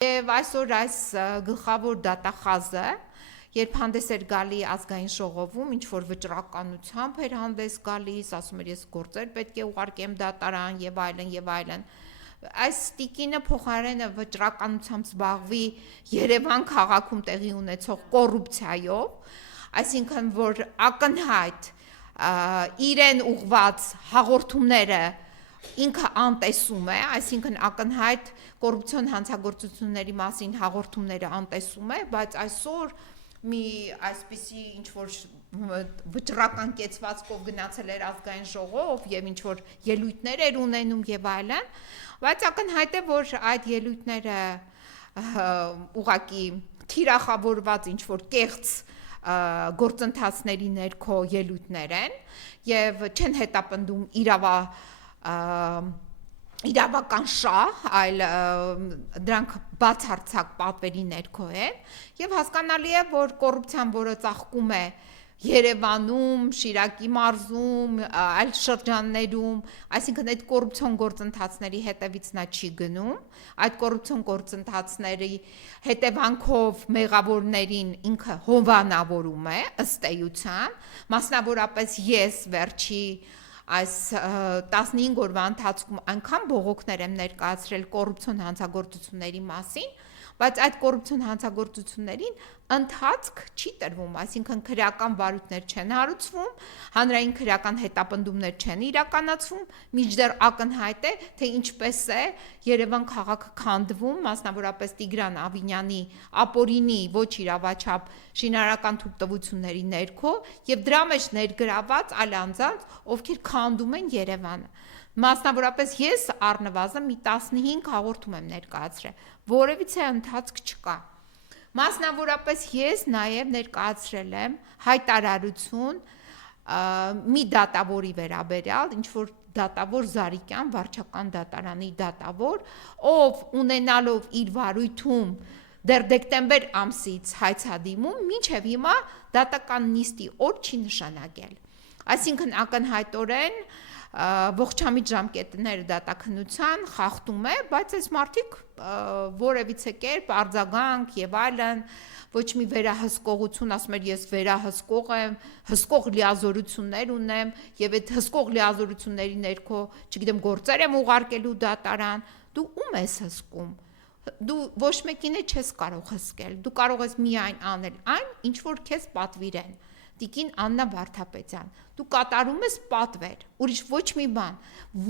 Եվ այսօր այս գլխավոր դատախազը, երբ հանդես էր գալի ազգային ժողովում, ինչ որ վճռականությամբ էր հանդես գալիս, ասում էր ես գործեր պետք է ուղարկեմ դատարան եւ այլն եւ այլն։ Այս տիկինը փոխարենը վճռականությամբ զբաղվի Երևան քաղաքում տեղի ունեցող կոռուպցիայով, այսինքն որ ակնհայտ իրեն ուղված հաղորդումները ինքը անտեսում է, այսինքն ակնհայտ կոռուպցիոն հանցագործությունների մասին հաղորդումները անտեսում է, բայց այսօր մի այսպիսի ինչ որ վճռական կեցվածքով գնացել էր ազգային ժողով եւ ինչ որ ելույթներ էր ունենում եւ այլն, բայց ակնհայտ է որ այդ ելույթները ուղղակի թիրախավորված ինչ որ կեղծ գործընթացների ներքո ելույթներ են եւ չեն հետապնդում իրավական շահ, այլ դրանք բացարձակ պատվերի ներքո են եւ հասկանալի է որ կոռուպցիան, որը ծաղկում է Երևանում, Շիրակի մարզում, այլ շրջաններում, այսինքն այդ կոռուպցիոն գործընթացների հետևից նա չի գնում, այդ կոռուպցիոն գործընթացների հետևանքով մեղավորներին ինքը հովանավորում է ըստ էության, մասնավորապես ես վերջի այս 15 օրվա ընթացքում այնքան բողոքներ եմ ներկայացրել կոռուպցիոն հանցագործությունների մասին, բայց այդ կոռուպցիոն հանցագործություններին ընթացք չի տրվում, այսինքն քրեական վարույթներ չեն հարուցվում, հանրային քրեական հետապնդումներ չեն իրականացվում, մինչդեռ ակնհայտ է, թե ինչպես է Երևան քաղաքը քանդվում, մասնավորապես Տիգրան Ավինյանի ապօրինի ոչ իրավաչափ շինարարական թույլտվությունների ներքո եւ դրա մեջ ներգրաված այլ անձանց, ովքեր քանդում են Երևանը։ Մասնավորապես ես առնվազն մի 15 հաղորդում եմ ներկայացրել, որևիցե ընթացք չկա։ Մասնավորապես ես նաև ներկայացրել եմ հայտարարություն մի դատավորի վերաբերյալ, ինչ որ դատավոր Զարիկյան վարչական դատարանի դատավոր, ով ունենալով իր վարույթում դեռ դեկտեմբեր ամսից հայցադիմում, մինչև հիմա դատական նիստի օր չի նշանակել։ Այսինքն ակնհայտորեն ողջամիտ ժամկետները դատաքննության խախտում է, բայց այս մարդիկ որևիցե կերպ արձագանք եւ այլն ոչ մի վերահսկողություն, ասում եմ ես վերահսկող եմ, հսկող լիազորություններ ունեմ եւ այդ հսկող լիազորությունների ներքո, չգիտեմ, գործեր եմ ուղարկելու դատարան, դու ում ես հսկում։ Դու ոչ մեկին չես կարող հսկել, դու կարող ես միայն անել այն, ինչ որ քեզ պատվիրեն։ Տիկին Աննա Վարդապետյան, դու կատարում ես պատվեր, ուրիշ ոչ մի բան,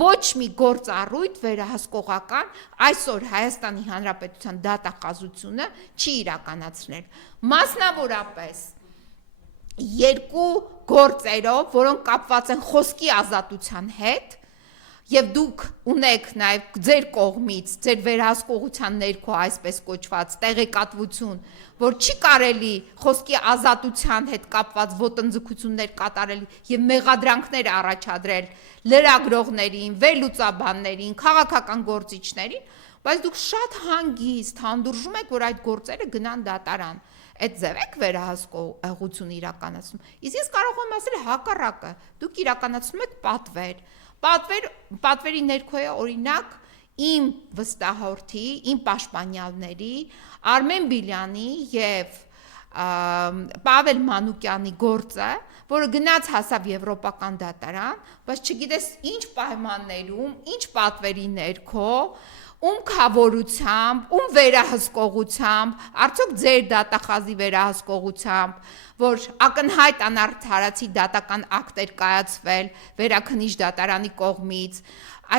ոչ մի գործառույթ վերահսկողական այսօր Հայաստանի Հանրապետության դատախազությունը չի իրականացնել։ Մասնավորապես երկու գործերով, որոնք կապված են խոսքի ազատության հետ, եւ դուք ունեք նաեւ ձեր կողմից, ձեր վերահսկողության ներքո այսպես կոչված տեղեկատվություն, որ չի կարելի խոսքի ազատության հետ կապված ոտնձգություններ կատարել եւ մեղադրանքներ առաջադրել լրագրողներին, վերլուծաբաններին, քաղաքական գործիչներին, բայց դուք շատ հանգիստ հանդուրժում եք, որ այդ գործերը գնան դատարան։ Այդ ձև եք վերահսկողություն իրականացնում։ Իսկ ես կարող եմ ասել հակառակը, դուք իրականացնում եք պատվերի ներքո է օրինակ իմ վստահորդի, իմ պաշտպանյալների, Արմեն Բիլյանի եւ Պավել Մանուկյանի գործը, որը գնաց հասավ եվրոպական դատարան, բայց չգիտես ինչ պայմաններում, ինչ պատվերի ներքո, ում քավորությամբ, ում վերահսկողությամբ, արդյոք ձեր դատախազի վերահսկողությամբ, որ ակնհայտ անարդարացի դատական ակտ էր կայացվել վերաքննիչ դատարանի կողմից,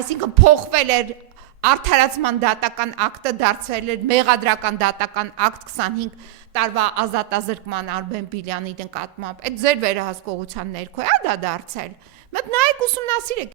այսինքն փոխվել էր արդարացման դատական ակտը, դարձել էր մեղադրական դատական ակտ 25 տարվա ազատազրկման Արմեն Բիլյանի նկատմամբ, այդ ձեր վերահսկողության ներքո է դա դարձել։ Մեկ նայեք ուսումնասիրեք